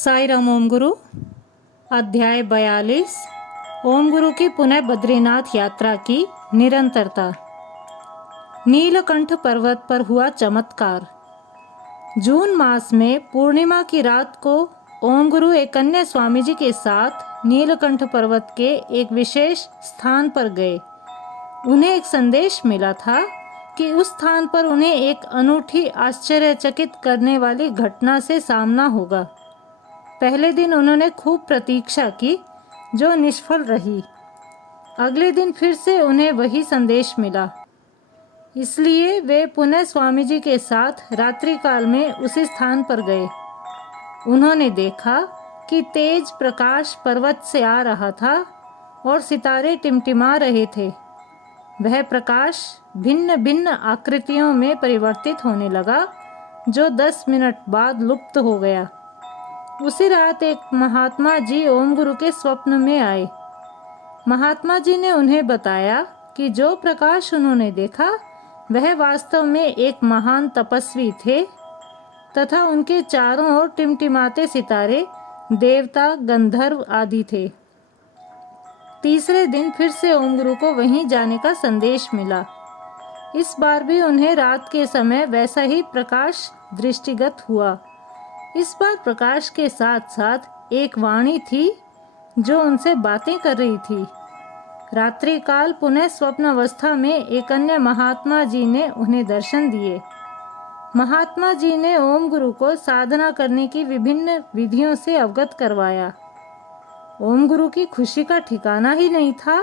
साई राम ओम गुरु। अध्याय 42। ओम गुरु की पुनः बद्रीनाथ यात्रा की निरंतरता। नीलकंठ पर्वत पर हुआ चमत्कार। जून मास में पूर्णिमा की रात को ओम गुरु एक अन्य स्वामी जी के साथ नीलकंठ पर्वत के एक विशेष स्थान पर गए। उन्हें एक संदेश मिला था कि उस स्थान पर उन्हें एक अनूठी आश्चर्यचकित करने वाली घटना से सामना होगा। पहले दिन उन्होंने खूब प्रतीक्षा की, जो निष्फल रही। अगले दिन फिर से उन्हें वही संदेश मिला, इसलिए वे पुनः स्वामी जी के साथ रात्रि काल में उसी स्थान पर गए। उन्होंने देखा कि तेज प्रकाश पर्वत से आ रहा था और सितारे टिमटिमा रहे थे। वह प्रकाश भिन्न भिन्न आकृतियों में परिवर्तित होने लगा, जो 10 मिनट बाद लुप्त हो गया। उसी रात एक महात्मा जी ओम गुरु के स्वप्न में आए। महात्मा जी ने उन्हें बताया कि जो प्रकाश उन्होंने देखा वह वास्तव में एक महान तपस्वी थे तथा उनके चारों ओर टिमटिमाते सितारे देवता, गंधर्व आदि थे। तीसरे दिन फिर से ओम गुरु को वहीं जाने का संदेश मिला। इस बार भी उन्हें रात के समय वैसा ही प्रकाश दृष्टिगत हुआ। इस बार प्रकाश के साथ साथ एक वाणी थी जो उनसे बातें कर रही थी। रात्रि काल पुनः स्वप्न अवस्था में एक अन्य महात्मा जी ने उन्हें दर्शन दिए। महात्मा जी ने ओम गुरु को साधना करने की विभिन्न विधियों से अवगत करवाया। ओम गुरु की खुशी का ठिकाना ही नहीं था,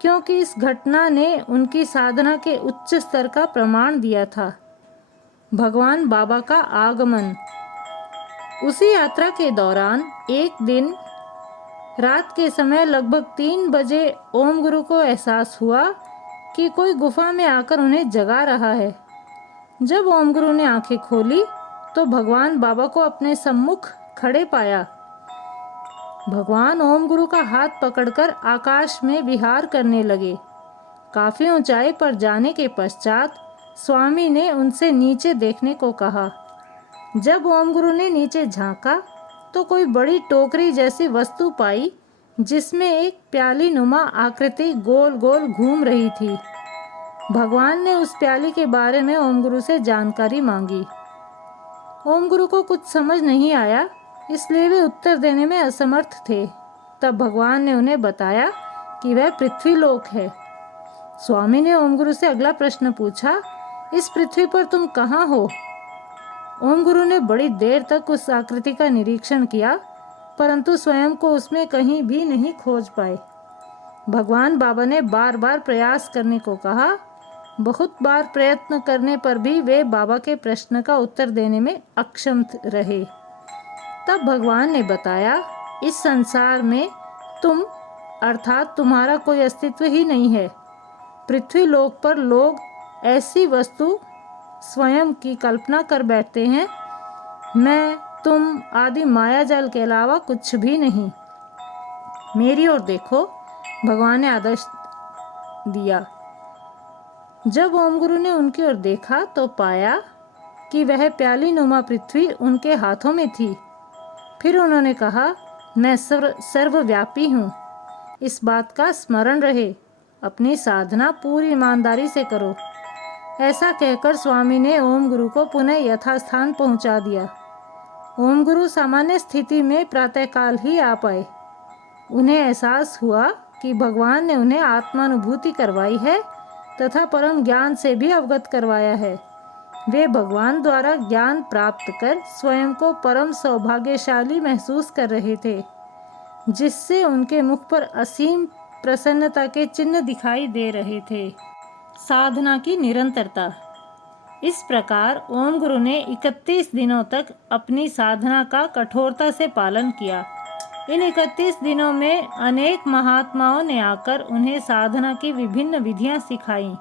क्योंकि इस घटना ने उनकी साधना के उच्च स्तर का प्रमाण दिया था। भगवान बाबा का आगमन। उसी यात्रा के दौरान एक दिन रात के समय लगभग 3 बजे ओम गुरु को एहसास हुआ कि कोई गुफा में आकर उन्हें जगा रहा है। जब ओम गुरु ने आंखें खोली तो भगवान बाबा को अपने सम्मुख खड़े पाया। भगवान ओम गुरु का हाथ पकड़कर आकाश में विहार करने लगे। काफी ऊंचाई पर जाने के पश्चात स्वामी ने उनसे नीचे देखने को कहा। जब ओम गुरु ने नीचे झांका तो कोई बड़ी टोकरी जैसी वस्तु पाई, जिसमें एक प्याली नुमा आकृति गोल गोल घूम रही थी। भगवान ने उस प्याली के बारे में ओम गुरु से जानकारी मांगी। ओम गुरु को कुछ समझ नहीं आया, इसलिए वे उत्तर देने में असमर्थ थे। तब भगवान ने उन्हें बताया कि वह पृथ्वी लोक है। स्वामी ने ओम गुरु से अगला प्रश्न पूछा, इस पृथ्वी पर तुम कहाँ हो? ओम गुरु ने बड़ी देर तक उस आकृति का निरीक्षण किया, परंतु स्वयं को उसमें कहीं भी नहीं खोज पाए। भगवान बाबा ने बार बार प्रयास करने को कहा। बहुत बार प्रयत्न करने पर भी वे बाबा के प्रश्न का उत्तर देने में अक्षम रहे। तब भगवान ने बताया, इस संसार में तुम अर्थात तुम्हारा कोई अस्तित्व ही नहीं है। पृथ्वी लोक पर लोग ऐसी वस्तु स्वयं की कल्पना कर बैठते हैं। मैं, तुम आदि माया जाल के अलावा कुछ भी नहीं। मेरी ओर देखो, भगवान ने आदेश दिया। जब ओम गुरु ने उनकी ओर देखा तो पाया कि वह प्याली नुमा पृथ्वी उनके हाथों में थी। फिर उन्होंने कहा, मैं सर्वव्यापी हूँ। इस बात का स्मरण रहे। अपनी साधना पूरी ईमानदारी से करो। ऐसा कहकर स्वामी ने ओम गुरु को पुनः यथास्थान पहुंचा दिया। ओम गुरु सामान्य स्थिति में प्रातःकाल ही आ पाए। उन्हें एहसास हुआ कि भगवान ने उन्हें आत्मानुभूति करवाई है तथा परम ज्ञान से भी अवगत करवाया है। वे भगवान द्वारा ज्ञान प्राप्त कर स्वयं को परम सौभाग्यशाली महसूस कर रहे थे, जिससे उनके मुख पर असीम प्रसन्नता के चिन्ह दिखाई दे रहे थे। साधना की निरंतरता। इस प्रकार ओम गुरु ने 31 दिनों तक अपनी साधना का कठोरता से पालन किया। इन 31 दिनों में अनेक महात्माओं ने आकर उन्हें साधना की विभिन्न विधियां सिखाईं।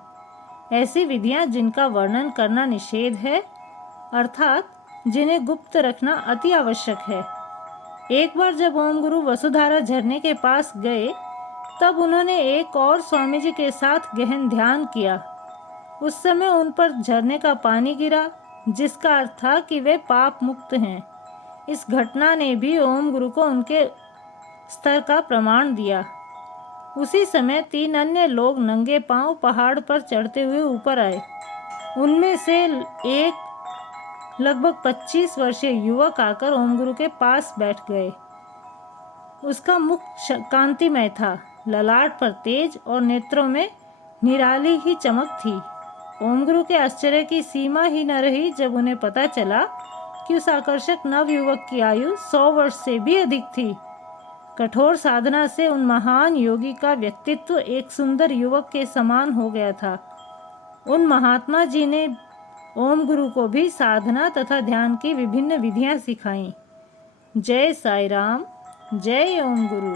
ऐसी विधियां जिनका वर्णन करना निषेध है, अर्थात जिन्हें गुप्त रखना अति आवश्यक है। एक बार जब ओम गुरु वसुधारा झरने के पास गए, तब उन्होंने एक और स्वामी जी के साथ गहन ध्यान किया। उस समय उन पर झरने का पानी गिरा, जिसका अर्थ था कि वे पाप मुक्त हैं। इस घटना ने भी ओम गुरु को उनके स्तर का प्रमाण दिया। उसी समय 3 अन्य लोग नंगे पांव पहाड़ पर चढ़ते हुए ऊपर आए। उनमें से एक लगभग 25 वर्षीय युवक आकर ओम गुरु के पास बैठ गए। उसका मुख कांतिमय था, ललाट पर तेज और नेत्रों में निराली ही चमक थी। ओम गुरु के आश्चर्य की सीमा ही न रही जब उन्हें पता चला कि उस आकर्षक नवयुवक की आयु 100 वर्ष से भी अधिक थी। कठोर साधना से उन महान योगी का व्यक्तित्व एक सुंदर युवक के समान हो गया था। उन महात्मा जी ने ओम गुरु को भी साधना तथा ध्यान की विभिन्न विधियां सिखाईं। जय साई राम, जय ओम गुरु।